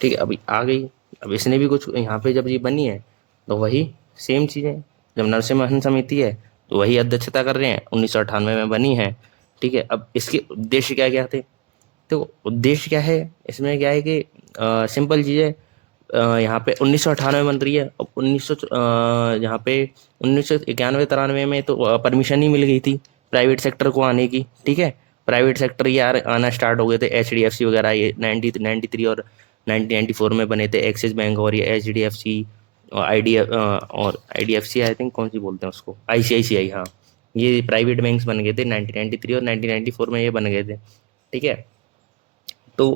ठीक है। अभी आ गई। अब इसने भी कुछ यहाँ पे जब ये बनी है तो वही सेम चीज़ें, जब नरसिम्हन समिति है तो वही अध्यक्षता कर रहे हैं, 1998 में बनी है, ठीक है। अब इसके उद्देश्य क्या क्या थे, तो उद्देश्य क्या है इसमें, क्या है कि सिंपल चीज़ है। यहाँ पे 1998 बन रही है, अब 1900 यहाँ पे 1991 93 में तो परमिशन ही मिल गई थी प्राइवेट सेक्टर को आने की, ठीक है। प्राइवेट सेक्टर यार आना स्टार्ट हो गए थे, HDFC वगैरह, ये 1993 और 1994 में बने थे, एक्सिस बैंक और ये HDFC और IDFC आई थिंक, कौन सी बोलते हैं उसको, ICICI, हाँ। ये प्राइवेट बैंक्स बन गए थे 1993 और 1994 में ये बन गए थे, ठीक है। तो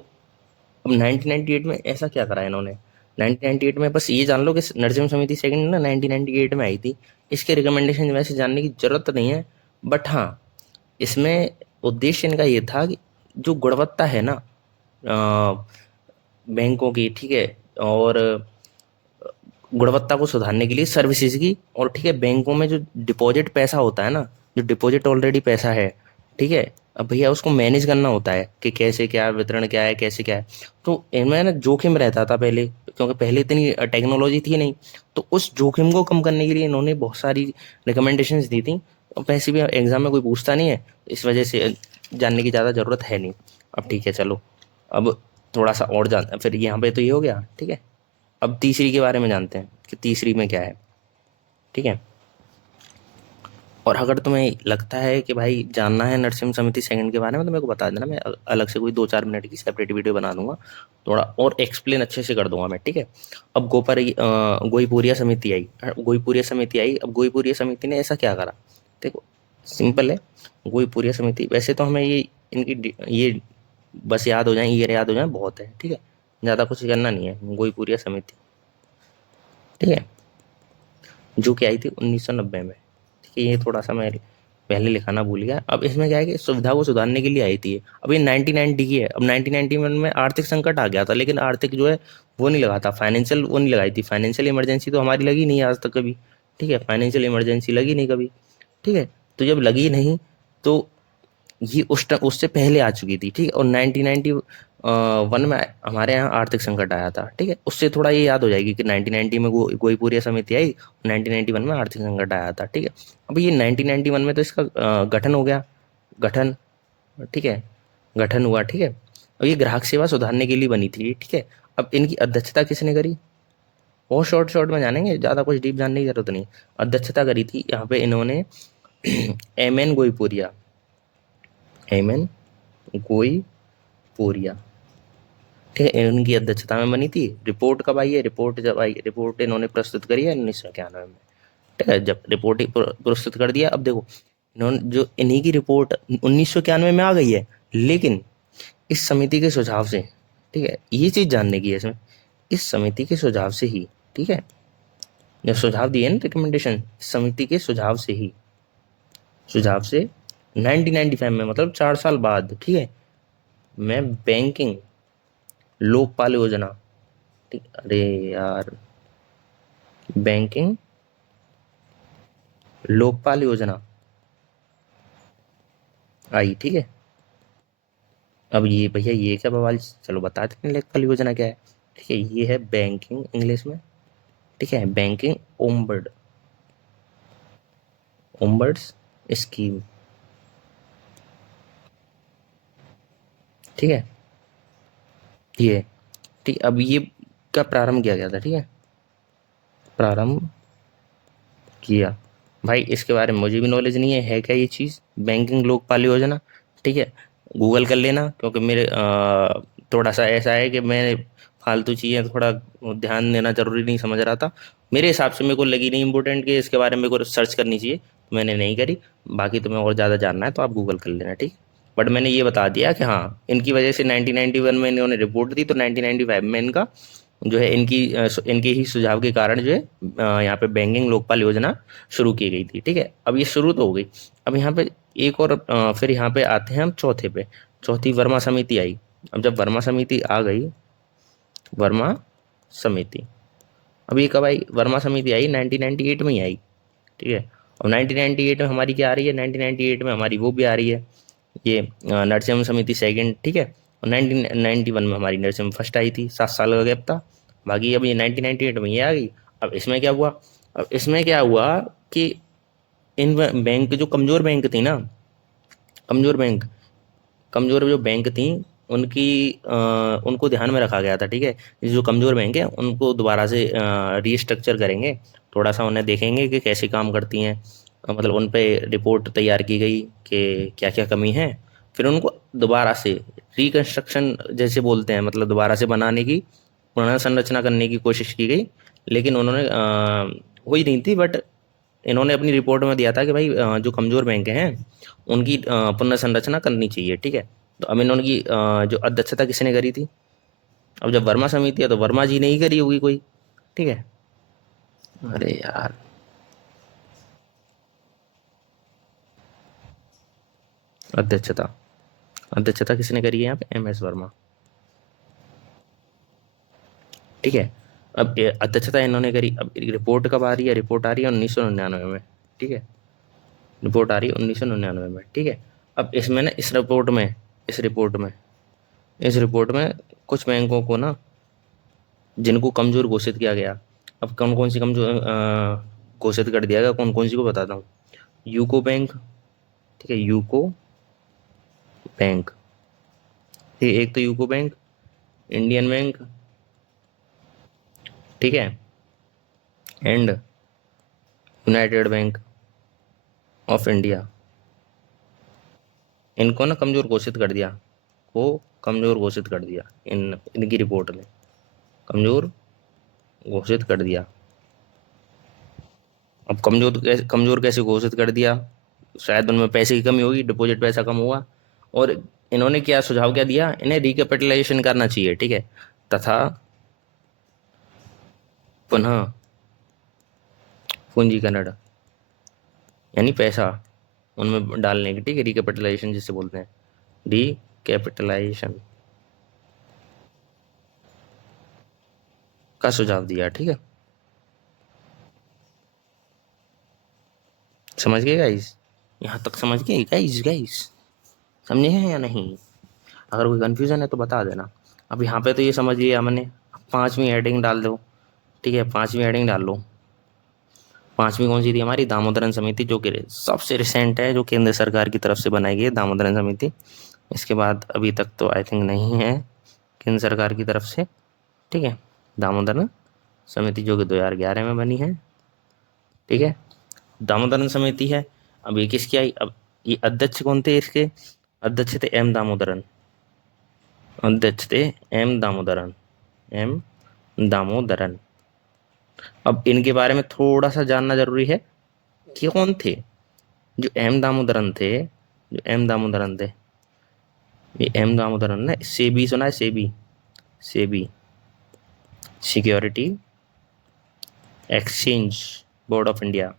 अब 1998 में ऐसा क्या करा इन्होंने, 1998 में बस ये जान लो कि नरसिम्हा समिति सेकंड ना 1998 में आई थी। इसके रिकमेंडेशन वैसे जानने की जरूरत नहीं है, बट हाँ, इसमें उद्देश्य इनका ये था कि जो गुणवत्ता है ना बैंकों की, ठीक है, और गुणवत्ता को सुधारने के लिए सर्विसेज की, और ठीक है, बैंकों में जो डिपॉजिट पैसा होता है ना, जो डिपॉजिट ऑलरेडी पैसा है, ठीक है, अब भैया उसको मैनेज करना होता है कि कैसे क्या वितरण क्या है, कैसे क्या है। तो इनमें ना जोखिम रहता था पहले, क्योंकि पहले इतनी टेक्नोलॉजी थी नहीं। तो उस जोखिम को कम करने के लिए इन्होंने बहुत सारी रिकमेंडेशंस दी थी। अब वैसे भी एग्जाम में कोई पूछता नहीं है, इस वजह से जानने की ज़्यादा ज़रूरत है नहीं। अब ठीक है, चलो अब थोड़ा सा और जान, फिर यहाँ पे तो ये हो गया, ठीक है। अब तीसरी के बारे में जानते हैं कि तीसरी में क्या है, ठीक है। और अगर तुम्हें लगता है कि भाई जानना है नरसिम्हा समिति सेकंड के बारे में तो मेरे को बता देना, मैं अलग से कोई 2 4 मिनट की सेपरेट वीडियो बना दूंगा, थोड़ा और एक्सप्लेन अच्छे से कर दूंगा मैं, ठीक है। अब गोईपुरिया समिति आई, गोईपुरिया समिति आई। अब गोईपुरिया समिति ने ऐसा क्या करा, देखो सिंपल है। गोईपुरिया समिति, वैसे तो हमें ये इनकी ये बस याद हो जाए, ईयर याद हो जाए बहुत है, ठीक है, ज़्यादा कुछ करना नहीं है। गोईपुरिया समिति, ठीक है, जो कि आई थी 1990 में, ठीक है। ये थोड़ा सा मैं पहले लिखाना भूल गया। अब इसमें क्या है कि सुविधा को सुधारने के लिए आई थी। अब ये 1990 की है। अब 1991 में आर्थिक संकट आ गया था, लेकिन आर्थिक जो है वो नहीं लगा था, फाइनेंशियल वो नहीं लगाई थी, फाइनेंशियल इमरजेंसी तो हमारी लगी नहीं आज तक कभी, ठीक है, फाइनेंशियल इमरजेंसी लगी नहीं कभी, ठीक है। तो जब लगी नहीं तो ये उस टाइम उससे पहले आ चुकी थी, ठीक है। और 1991 में हमारे यहाँ आर्थिक संकट आया था, ठीक है। उससे थोड़ा ये याद हो जाएगी कि 1990 में गोईपुरिया समिति आई, 1991 में आर्थिक संकट आया था, ठीक है। अब ये 1991 में तो इसका गठन हो गया, गठन, ठीक है, गठन हुआ, ठीक है। अब ये ग्राहक सेवा सुधारने के लिए बनी थी, ठीक है। अब इनकी अध्यक्षता किसने करी, बहुत शॉर्ट शॉर्ट में जानेंगे, ज़्यादा कुछ डीप जानने की जरूरत नहीं। अध्यक्षता करी थी यहाँ पे इन्होंने MN गोईपुरिया, MN गोईपुरिया, ठीक है, इनकी अध्यक्षता में बनी थी। रिपोर्ट कब आई है, रिपोर्ट जब आई, रिपोर्ट इन्होंने प्रस्तुत करी है 1991 में, ठीक है। जब रिपोर्ट ही प्रस्तुत कर दिया, अब देखो इन्होंने जो इन्हीं की रिपोर्ट 1991 में आ गई है, लेकिन इस समिति के सुझाव से, ठीक है, ये चीज जानने की है इसमें, इस समिति के सुझाव से ही, ठीक है, जब सुझाव दिए ना रिकमेंडेशन, समिति के सुझाव से ही, सुझाव से 1995 में, मतलब 4 साल बाद, ठीक है, मैं बैंकिंग लोकपाल योजना, ठीक, अरे यार, बैंकिंग लोकपाल योजना आई, ठीक है। अब ये भैया ये क्या बवाल, चलो बता देते हैं लोकपाल योजना क्या है, ठीक है। ये है बैंकिंग इंग्लिश में, ठीक है, बैंकिंग ओम्बर्ड्स स्कीम, ठीक है। ये ठीक, अब ये का प्रारंभ किया गया था, ठीक है, प्रारंभ किया। भाई इसके बारे में मुझे भी नॉलेज नहीं है क्या ये चीज़, बैंकिंग लोकपाल योजना, ठीक है। गूगल कर लेना, क्योंकि मेरे थोड़ा सा ऐसा है कि मैं फालतू चीज़ें थोड़ा ध्यान देना जरूरी नहीं समझ रहा था। मेरे हिसाब से मेरे को लगी नहीं इम्पोर्टेंट कि इसके बारे में मेरे को सर्च करनी चाहिए, तो मैंने नहीं करी। बाकी तुम्हें और ज़्यादा जानना है तो आप गूगल कर लेना, ठीक। बट मैंने ये बता दिया कि हाँ, इनकी वजह से 1991 में इन्होंने रिपोर्ट दी, तो 1995 में इनका जो है इनके ही सुझाव के कारण जो है यहाँ पे बैंकिंग लोकपाल योजना शुरू की गई थी, ठीक है। अब ये शुरू तो हो गई। अब यहाँ पे एक और फिर यहाँ पे आते हैं हम चौथे पे। चौथी वर्मा समिति आई। अब जब वर्मा समिति आ गई, वर्मा समिति, अब ये कब आई? वर्मा समिति आई 1998 में ही आई, ठीक है। और 1998 में हमारी क्या आ रही है? 1998 में हमारी वो भी आ रही है, ये नरसिम्हा समिति सेकंड, ठीक है। और 1991 में हमारी नरसिम्हा फर्स्ट आई थी, 7 साल का गैप था। बाकी अब ये 1998 में ये आ गई। अब इसमें क्या हुआ? अब इसमें क्या हुआ कि इन बैंक जो कमज़ोर बैंक थी ना, कमज़ोर बैंक, कमज़ोर जो बैंक थी, उनकी उनको ध्यान में रखा गया था, ठीक है। ये जो कमज़ोर बैंक है उनको दोबारा से रीस्ट्रक्चर करेंगे, थोड़ा सा उन्हें देखेंगे कि कैसे काम करती हैं। मतलब उन पे रिपोर्ट तैयार की गई कि क्या क्या कमी है। फिर उनको दोबारा से रिकन्स्ट्रक्शन जैसे बोलते हैं, मतलब दोबारा से बनाने की, पुनर्संरचना करने की कोशिश की गई। लेकिन उन्होंने हुई नहीं थी। बट इन्होंने अपनी रिपोर्ट में दिया था कि भाई जो कमज़ोर बैंक हैं उनकी पुनर्संरचना करनी चाहिए, ठीक है। तो अब इन्होंने की जो अध्यक्षता किसने करी थी? अब जब वर्मा समिति है तो वर्मा जी ने ही करी होगी कोई, ठीक है। अरे यार, अध्यक्षता, अध्यक्षता किसने करी है यहाँ पे? एम एस वर्मा, ठीक है। अब ये अध्यक्षता इन्होंने करी। अब रिपोर्ट कब आ रही है? रिपोर्ट आ रही है 1999 में, ठीक है। रिपोर्ट आ रही है 1999 में, ठीक है। अब इसमें ना, इस रिपोर्ट में कुछ बैंकों को ना, जिनको कमज़ोर घोषित किया गया। अब कौन कौन सी कमज़ोर घोषित कर दिया गया, कौन कौन सी को बताता हूँ। यूको बैंक, ठीक है, यूको बैंक, ठीक है। एक तो यूको बैंक, इंडियन बैंक, ठीक है, and United Bank of India. इनको ना कमज़ोर घोषित कर दिया, को कमज़ोर घोषित कर दिया, इनकी रिपोर्ट ने कमज़ोर घोषित कर दिया। अब कमज़ोर कैसे घोषित कर दिया? शायद उनमें पैसे की कमी होगी, डिपॉजिट पैसा कम हुआ। और इन्होंने क्या सुझाव क्या दिया? इन्हें रिकैपिटलाइजेशन करना चाहिए, ठीक है, तथा पुनः पूंजीकरण, यानी पैसा उनमें डालने की, ठीक है, रिकैपिटलाइजेशन जिसे बोलते हैं, रिकैपिटलाइजेशन का सुझाव दिया, ठीक है। समझ गए गाइस? यहाँ तक समझ गए गाइस? गाइस समझे हैं या नहीं? अगर कोई कन्फ्यूज़न है तो बता देना। अब यहाँ पे तो ये समझ लिया हमने। अब पाँचवीं हेडिंग डाल दो, ठीक है, पाँचवीं हेडिंग डाल लो। पाँचवीं कौन सी थी हमारी? दामोदरन समिति, जो कि सबसे रिसेंट है, जो केंद्र सरकार की तरफ से बनाई गई है, दामोदरन समिति। इसके बाद अभी तक तो आई थिंक नहीं है केंद्र सरकार की तरफ से, ठीक है। दामोदरन समिति जो कि 2011 में बनी है, ठीक है। दामोदरन समिति है। अब ये किसकी आई? अब ये अध्यक्ष कौन थे इसके? अध्यक्ष थे एम दामोदरन, अध्यक्ष थे एम दामोदरन, एम दामोदरन। अब इनके बारे में थोड़ा सा जानना जरूरी है कि कौन थे जो एम दामोदरन थे। जो एम दामोदरन थे, ये एम दामोदरन ने सेबी सुना है? SEBI, SEBI security exchange board of India,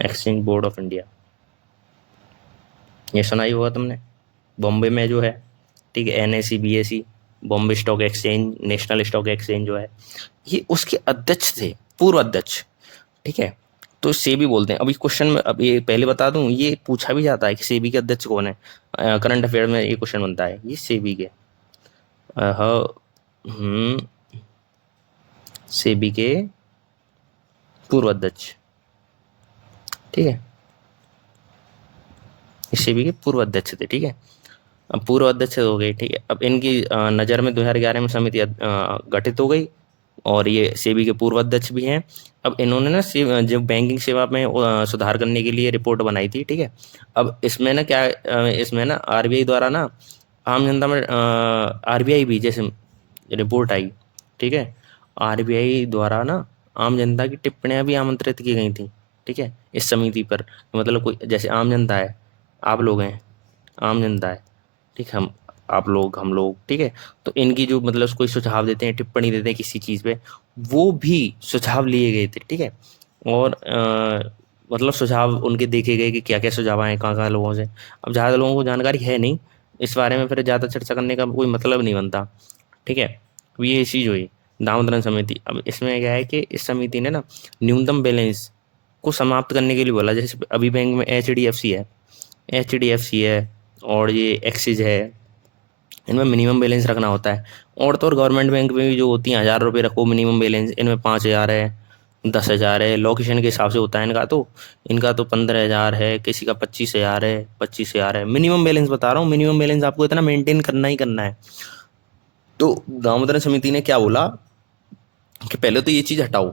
exchange board of India, ये सुना ही होगा तुमने। बॉम्बे में जो है, ठीक है, NSE BSE, Bombay stock exchange, national stock exchange जो है, ये उसके अध्यक्ष थे, पूर्व अध्यक्ष, ठीक है। तो सेबी बोलते हैं। अभी क्वेश्चन में, अब ये पहले बता दूं, ये पूछा भी जाता है कि सेबी के अध्यक्ष कौन है। करंट अफेयर में ये क्वेश्चन बनता है, ये सेबी के हम्म सेबी के पूर्व अध्यक्ष, ठीक है, ये सेबी के पूर्व अध्यक्ष थे, ठीक है। अब पूर्व अध्यक्ष हो गए, ठीक है। अब इनकी नज़र में 2011 में समिति गठित हो गई, और ये सेबी के पूर्व अध्यक्ष भी हैं। अब इन्होंने ना जो बैंकिंग सेवा में सुधार करने के लिए रिपोर्ट बनाई थी, ठीक है। अब इसमें ना क्या, इसमें ना RBI द्वारा ना आम जनता में आरबीआई भी जैसे रिपोर्ट आई, ठीक है, आरबीआई द्वारा ना आम जनता की टिप्पणियां भी आमंत्रित की गई थी, ठीक है, इस समिति पर। मतलब कोई जैसे आम जनता है, आप लोग हैं, आम जनता है, ठीक है, हम आप लोग हम लोग, ठीक है, तो इनकी जो मतलब कोई सुझाव देते हैं, टिप्पणी देते हैं किसी चीज़ पे, वो भी सुझाव लिए गए थे, ठीक है। और मतलब सुझाव उनके देखे गए कि क्या क्या सुझाव आए कहाँ कहाँ लोगों से। अब ज़्यादा लोगों को जानकारी है नहीं इस बारे में, फिर ज़्यादा चर्चा करने का कोई मतलब नहीं बनता, ठीक है। अब ये चीज़ हुई दामोदरन समिति। अब इसमें क्या है कि इस समिति ने ना न्यूनतम बैलेंस को समाप्त करने के लिए बोला। जैसे अभी बैंक में एचडीएफसी है, एचडीएफसी है और ये एक्सिस है, इनमें मिनिमम बैलेंस रखना होता है। और तो और गवर्नमेंट बैंक में भी जो होती हैं, 1,000 रुपये रखो मिनिमम बैलेंस, इनमें 5,000 है, 10,000 है, लोकेशन के हिसाब से होता है इनका तो 15,000 है, किसी का 25,000 है, 25,000 है। मिनिमम बैलेंस बता रहा हूँ, मिनिमम बैलेंस आपको इतना मेंटेन करना ही करना है। तो दामोदर समिति ने क्या बोला कि पहले तो ये चीज़ हटाओ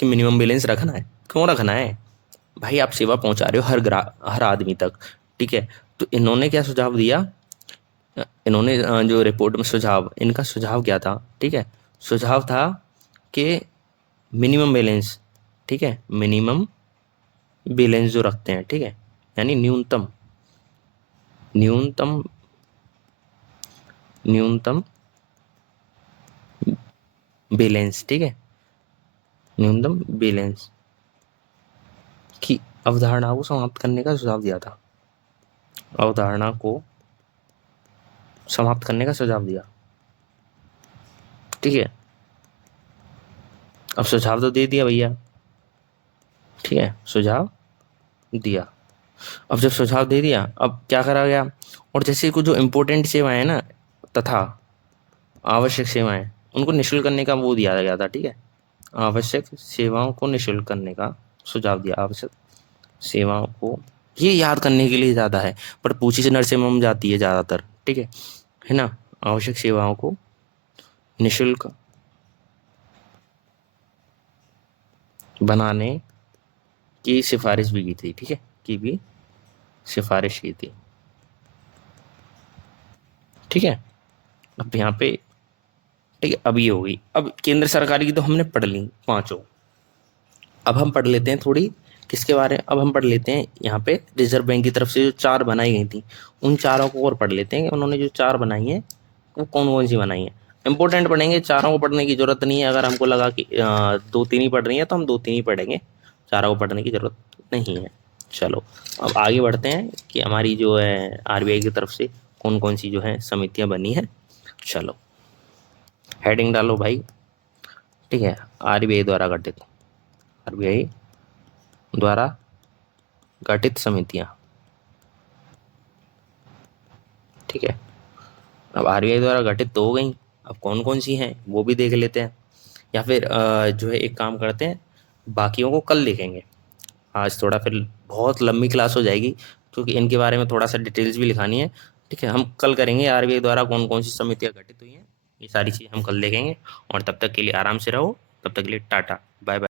कि मिनिमम बैलेंस रखना है। क्यों रखना है भाई? आप सेवा पहुंचा रहे हो हर आदमी तक, ठीक है। तो इन्होंने क्या सुझाव दिया, इन्होंने जो रिपोर्ट में सुझाव, इनका सुझाव क्या था, ठीक है, सुझाव था कि मिनिमम बैलेंस, ठीक है, मिनिमम बैलेंस जो रखते हैं, ठीक है, यानी न्यूनतम न्यूनतम न्यूनतम बैलेंस, ठीक है, न्यूनतम बैलेंस की अवधारणा को समाप्त करने का सुझाव दिया था। अवधारणा को समाप्त करने का सुझाव दिया, ठीक है। अब सुझाव तो दे दिया भैया, ठीक है, सुझाव दिया। अब जब सुझाव दे दिया, अब क्या करा गया? और जैसे कुछ जो इम्पोर्टेंट सेवाएं हैं ना, तथा आवश्यक सेवाएं, उनको निःशुल्क करने का वो दिया गया था, ठीक है। आवश्यक सेवाओं को निःशुल्क करने का सुझाव दिया। आवश्यक सेवाओं को, ये याद करने के लिए ज़्यादा है, पर पूछी से नरसिम्हम जाती है ज़्यादातर, ठीक है ना। आवश्यक सेवाओं को निःशुल्क बनाने की सिफारिश भी की थी, ठीक है, की भी सिफारिश की थी, ठीक है। अब यहाँ पे, ठीक है, अब ये हो गई। अब केंद्र सरकार की तो हमने पढ़ ली पांचों। अब हम पढ़ लेते हैं थोड़ी किसके बारे में, अब हम पढ़ लेते हैं यहाँ पे रिजर्व बैंक की तरफ से जो चार बनाई गई थी, उन चारों को और पढ़ लेते हैं कि उन्होंने जो चार बनाई हैं वो कौन कौन सी बनाई हैं। इंपॉर्टेंट पढ़ेंगे, चारों को पढ़ने की जरूरत नहीं है। अगर हमको लगा कि दो तीन ही पढ़ रही हैं तो हम दो तीन ही पढ़ेंगे, चारों को पढ़ने की जरूरत नहीं है। चलो अब आगे बढ़ते हैं कि हमारी जो है आरबीआई की तरफ से कौन कौन सी जो है समितियां बनी हैं। चलो हेडिंग डालो भाई, ठीक है। आरबीआई द्वारा गठित, आरबीआई द्वारा गठित समितियां, ठीक है। अब आरबीआई द्वारा गठित तो हो गई, अब कौन कौन सी हैं वो भी देख लेते हैं। या फिर जो है एक काम करते हैं, बाकियों को कल देखेंगे। आज थोड़ा फिर बहुत लंबी क्लास हो जाएगी, क्योंकि इनके बारे में थोड़ा सा डिटेल्स भी लिखानी है, ठीक है। हम कल करेंगे आरबीआई द्वारा कौन कौन सी समितियां गठित हुई हैं, ये सारी चीज़ हम कल देखेंगे। और तब तक के लिए आराम से रहो, तब तक के लिए टाटा बाय बाय।